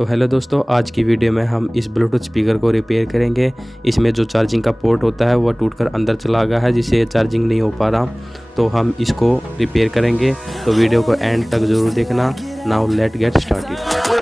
तो हेलो दोस्तों, आज की वीडियो में हम इस ब्लूटूथ स्पीकर को रिपेयर करेंगे। इसमें जो चार्जिंग का पोर्ट होता है वह टूटकर अंदर चला गया है, जिससे चार्जिंग नहीं हो पा रहा। तो हम इसको रिपेयर करेंगे, तो वीडियो को एंड तक ज़रूर देखना। Now let get started.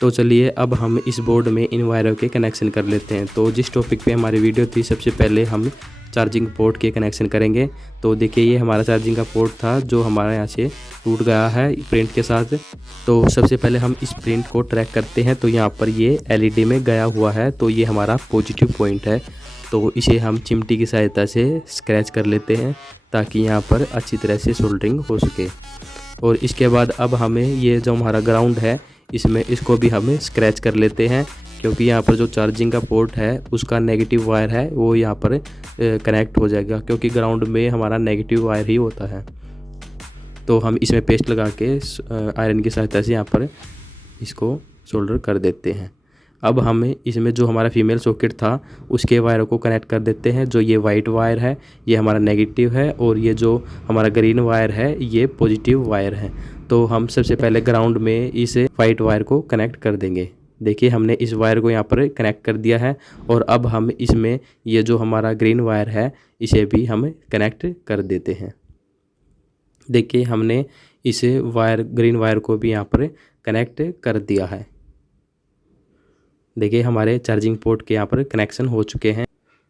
तो चलिए अब हम इस बोर्ड में इन वायरों के कनेक्शन कर लेते हैं। तो जिस टॉपिक पे हमारी वीडियो थी, सबसे पहले हम चार्जिंग पोर्ट के कनेक्शन करेंगे। तो देखिए, ये हमारा चार्जिंग का पोर्ट था जो हमारे यहाँ से टूट गया है प्रिंट के साथ। तो सबसे पहले हम इस प्रिंट को ट्रैक करते हैं। तो यहाँ पर ये एलईडी में गया हुआ है, तो ये हमारा पॉजिटिव पॉइंट है। तो इसे हम चिमटी की सहायता से स्क्रैच कर लेते हैं ताकि यहाँ पर अच्छी तरह से सोल्डरिंग हो सके। और इसके बाद अब हमें ये जो हमारा ग्राउंड है, इसको भी हमें स्क्रैच कर लेते हैं, क्योंकि यहाँ पर जो चार्जिंग का पोर्ट है उसका नेगेटिव वायर है वो यहाँ पर कनेक्ट हो जाएगा, क्योंकि ग्राउंड में हमारा नेगेटिव वायर ही होता है। तो हम इसमें पेस्ट लगा के आयरन की सहायता से यहाँ पर इसको सोल्डर कर देते हैं। अब हमें इसमें जो हमारा फीमेल सॉकेट था उसके वायरों को कनेक्ट कर देते हैं। जो ये वाइट वायर है ये हमारा नेगेटिव है, और ये जो हमारा ग्रीन वायर है ये पॉजिटिव वायर है। तो हम सबसे पहले ग्राउंड में इस वाइट वायर को कनेक्ट कर देंगे। देखिए, हमने इस वायर को यहाँ पर कनेक्ट कर दिया है, और अब हम इसमें ये जो हमारा ग्रीन वायर है इसे भी हम कनेक्ट कर देते हैं। देखिए, हमने इस ग्रीन वायर को भी यहाँ पर कनेक्ट कर दिया है। देखिए, हमारे चार्जिंग पोर्ट के यहाँ पर कनेक्शन हो चुके हैं।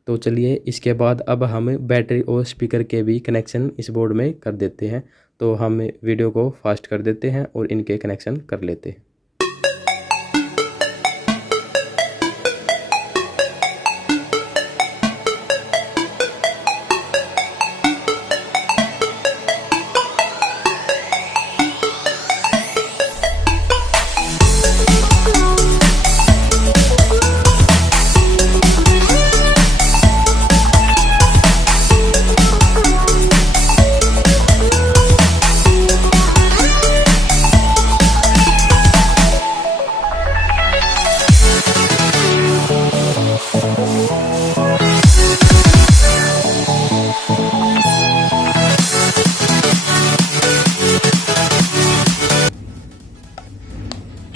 तो चलिए, इसके बाद अब हम बैटरी और स्पीकर के भी कनेक्शन इस बोर्ड में कर देते हैं। तो हम वीडियो को फास्ट कर देते हैं और इनके कनेक्शन कर लेते हैं।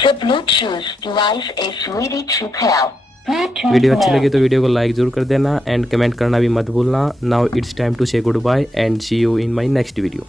The Bluetooth device is ready to pair. Bluetooth video अच्छी mode. लगी तो वीडियो को लाइक जरूर कर देना एंड कमेंट करना भी मत भूलना। Now it's time to say goodbye and see you in my next video.